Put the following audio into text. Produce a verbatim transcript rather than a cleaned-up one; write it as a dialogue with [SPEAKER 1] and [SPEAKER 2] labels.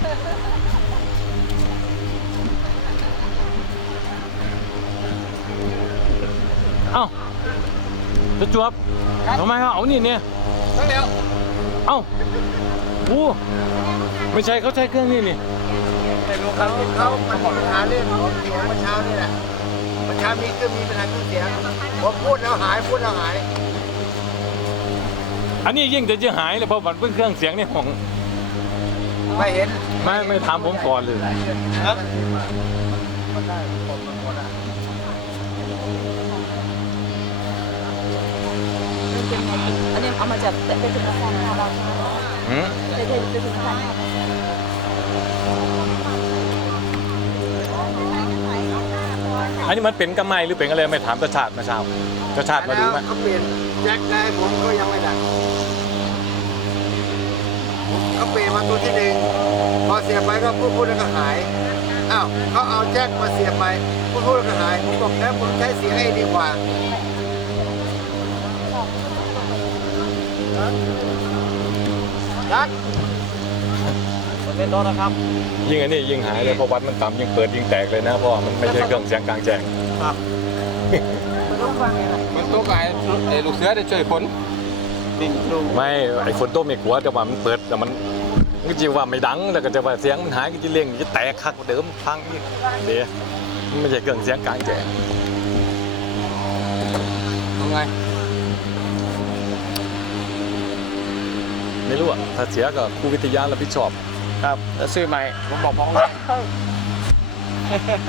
[SPEAKER 1] เอ้าจะจวบทำไมเขาเอานี่เนี่ยตั้งแล้วเอ้าโอ้ไม่ใช่เขาใช้เครื่องนี่นี่
[SPEAKER 2] แต่ลูกเขาเขามันมีปัญหาเรื่องของเสียงเมื่อเช้านี่แหละเมื่อเช้ามีเครื่องมีปัญหาเครื่องเสียงผมพูดแล้วหายพูดแล้วหาย
[SPEAKER 1] อันนี้ยิ่งจะจะหายเลยเพราะมันเป็นเครื่องเสียงในห้อง
[SPEAKER 2] ไม่เห็น
[SPEAKER 1] ไม่ไม่ถามผมก่อนเลยครับ
[SPEAKER 3] อันนี้เอามาจากเป็นธนาคารเรา
[SPEAKER 1] อืม
[SPEAKER 3] เป็นเป็นธนาคาร
[SPEAKER 1] อันนี้มันเป็นกระไมหรือเป็นอะไรไม่ถามกระชาติมาเช้ากระชาติมาดูไหม
[SPEAKER 2] เขาเปลี่ยนแจ็คได้ผมก็ยังไม่ได้เขาเปลี่ยนมาตัวที่หนึ่งพอเสียบไปก็พูดพูดแล้วก็หายอ้าวเขาเอาแจ็คมาเสียบไปพูดพูดแล้วก็หายผมบอกแล้วผมใช้เสียงไอ้ดีกว่าจักเป็นโต๊ะนะครับ
[SPEAKER 1] ยิงอันนี้ยิงหายเลยเพราะวัดมันต่ำยิงเปิดยิงแตกเลยนะเพราะมันไม่ใช่เครื่องเสียงกลางแจ้ง
[SPEAKER 2] ครับมันโต๊ะไอ้ลูกเสือได้ช่วยผล
[SPEAKER 1] ไม่ไอ้ฝนโต๊ะไม่กลัวแต่ว่ามันเปิดแต่มันก็จะว่าไม่ดังแล้วก็จะว่าเสียงมันหายก็จะเล่งจะแตกคักเดิมพังนี่เดี๋ยวมันไม่ใช่เครื่องเสียงกลางแจ้ง
[SPEAKER 2] ทำไง
[SPEAKER 1] ไม่รู้อะถ้าเสียก็ครูวิทยารับผิดชอบ
[SPEAKER 2] ครับจะซื้อใหม่ผมบอกพ้อง